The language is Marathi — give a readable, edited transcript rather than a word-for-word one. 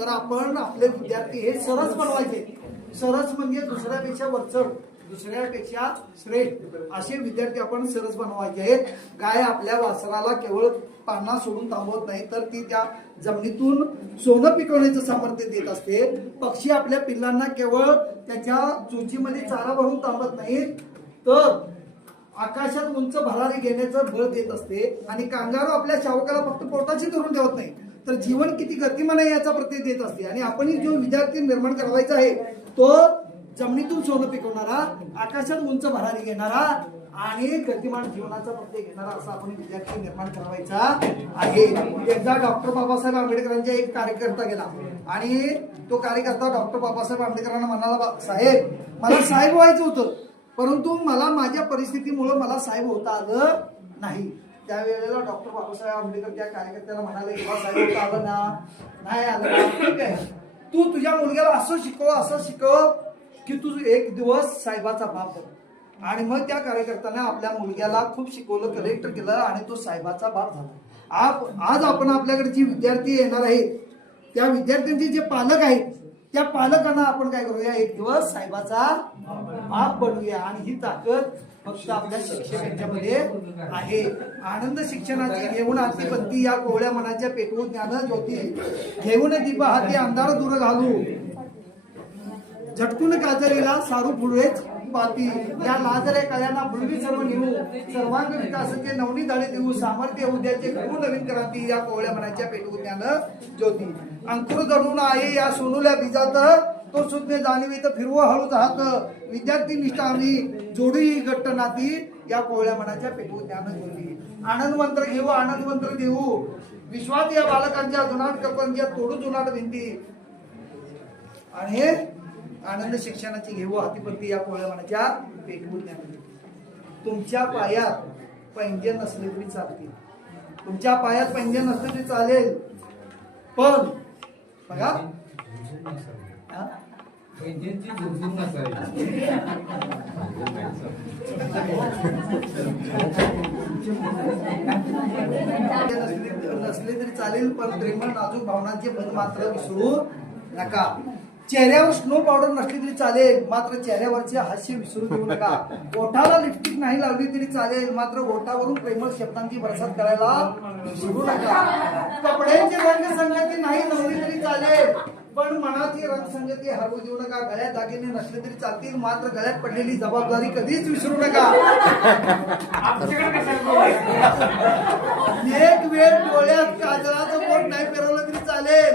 तर आपण आपले विद्यार्थी हे सरस बनवायचे. सरस म्हणजे दुसऱ्यापेक्षा वरचढ, दुसऱ्यापेक्षा श्रेष्ठ असे विद्यार्थी आपण सरस बनवायचे आहेत. गाय आपल्या वासराला केवळ पाना सोडून थांबवत नाही, तर ती त्या जमिनीतून सोनं पिकवण्याचं सामर्थ्य देत असते. पक्षी आपल्या पिल्लांना केवळ त्याच्या चोचीमध्ये चारा भरून थांबत नाही, तर आकाशात उंच भरारी घेण्याचं बळ देत असते. आणि कांगारू आपल्या शावकाला फक्त पोटाची धरून ठेवत नाही, तर जीवन किती गतिमान आहे याचा प्रत्यय देत असते. आणि आपण जो विद्यार्थी निर्माण करायचा आहे तो जमिनीतून सोनं पिकवणारा, आकाशात उंच भरारी घेणारा आणि गतिमान जीवनाचा प्रत्यय घेणारा असा आपण विद्यार्थी निर्माण करायचा आहे. एकदा डॉक्टर बाबासाहेब आंबेडकरांचा एक कार्यकर्ता गेला आणि तो कार्यकर्ता डॉक्टर बाबासाहेब आंबेडकरांना म्हणाला, साहेब मला साहेब व्हायचं होतं, परंतु मला माझ्या परिस्थितीमुळे मला साहेब होता आलं नाही. त्यावेळेला डॉक्टर बाबासाहेब आंबेडकर त्या कार्यकर्त्याला म्हणाले, साहेब होता आलं ना, नाही आलं ना, ठीक आहे, तू तुझ्या मुलग्याला असं शिकव की तू एक दिवस साहेबाचा बाप बन. आणि मग त्या कार्यकर्त्याने आपल्या मुलग्याला खूप शिकवलं, कलेक्टर केलं आणि तो साहेबाचा बाप झाला. आज आपण आपल्याकडे जी विद्यार्थी येणार आहेत त्या विद्यार्थ्यांचे जे पालक आहेत त्या पालकांना आपण काय करूया, एक दिवस साहेबाचा बाप बनवूया. आणि ही ताकद फक्त आपल्या शिक्षकांच्यामध्ये आहे. आनंद शिक्षणाची घेऊन हाती बत्ती, या कोवळ्या मनाच्या पेटवून ज्ञान ज्योती, घेऊन दीप हाती अंधार दूर घालू, झटकून काजरीला सारू फुलवेच पाती, या लाजरे कळ्यांना भुलवी सर्व नेऊ, सर्वांग विकासाचे नवनी धाडे देऊ, सामर्थ्य उद्याचे करू नवीन क्रांती, या कोवळ्या मनाच्या पेटवून ज्ञान ज्योती. अंकुर दडून आहे या सोनुल्या बीजात, तो सुज्ञ जाणीवीत फिरवू हळूच हात, विद्यार्थी निष्ठा आम्ही जोडू ही घट्ट नाती, या कोवळ्या मनाच्या पेटवून ज्ञान ज्योती. आनंद मंत्र घेऊ, आनंद मंत्र देऊ, विश्वात या बालकांच्या जुनाट कल्पनांच्या तोडू जुनाट भिंती. आणि आनंद शिक्षणाची घेऊ हातीपत्ती, या कोवळ्या मनाच्या पेटवून ज्ञान. तुमच्या पायात पैंजण नसले तरी चालतील, तुमच्या पायात पैंजण नसले तरी चालेल, पण बघा नसले तरी चालेल, पण प्रेमळ नाजूक भावनांचे बल मात्र विसरू नका. चेहऱ्यावर स्नो पावडर नसली तरी चालेल, मात्र चेहऱ्यावरचे हास्य विसरू देऊ नका. ओठाला लिपस्टिक नाही लावली तरी चालेल, मात्र ओठावरून प्रेमळ शब्दांची बरसात करायला विसरू नका. कपड्यांची रंगसंगती नाही लावली तरी चालेल, पण मनाची रंगसंगती हरवू देऊ नका. गळ्यात दागिने नसले तरी चालतील, मात्र गळ्यात पडलेली जबाबदारी कधीच विसरू नका. एक वेळ डोळ्यात काजळाचं बोट नाही फिरवलं तरी चालेल,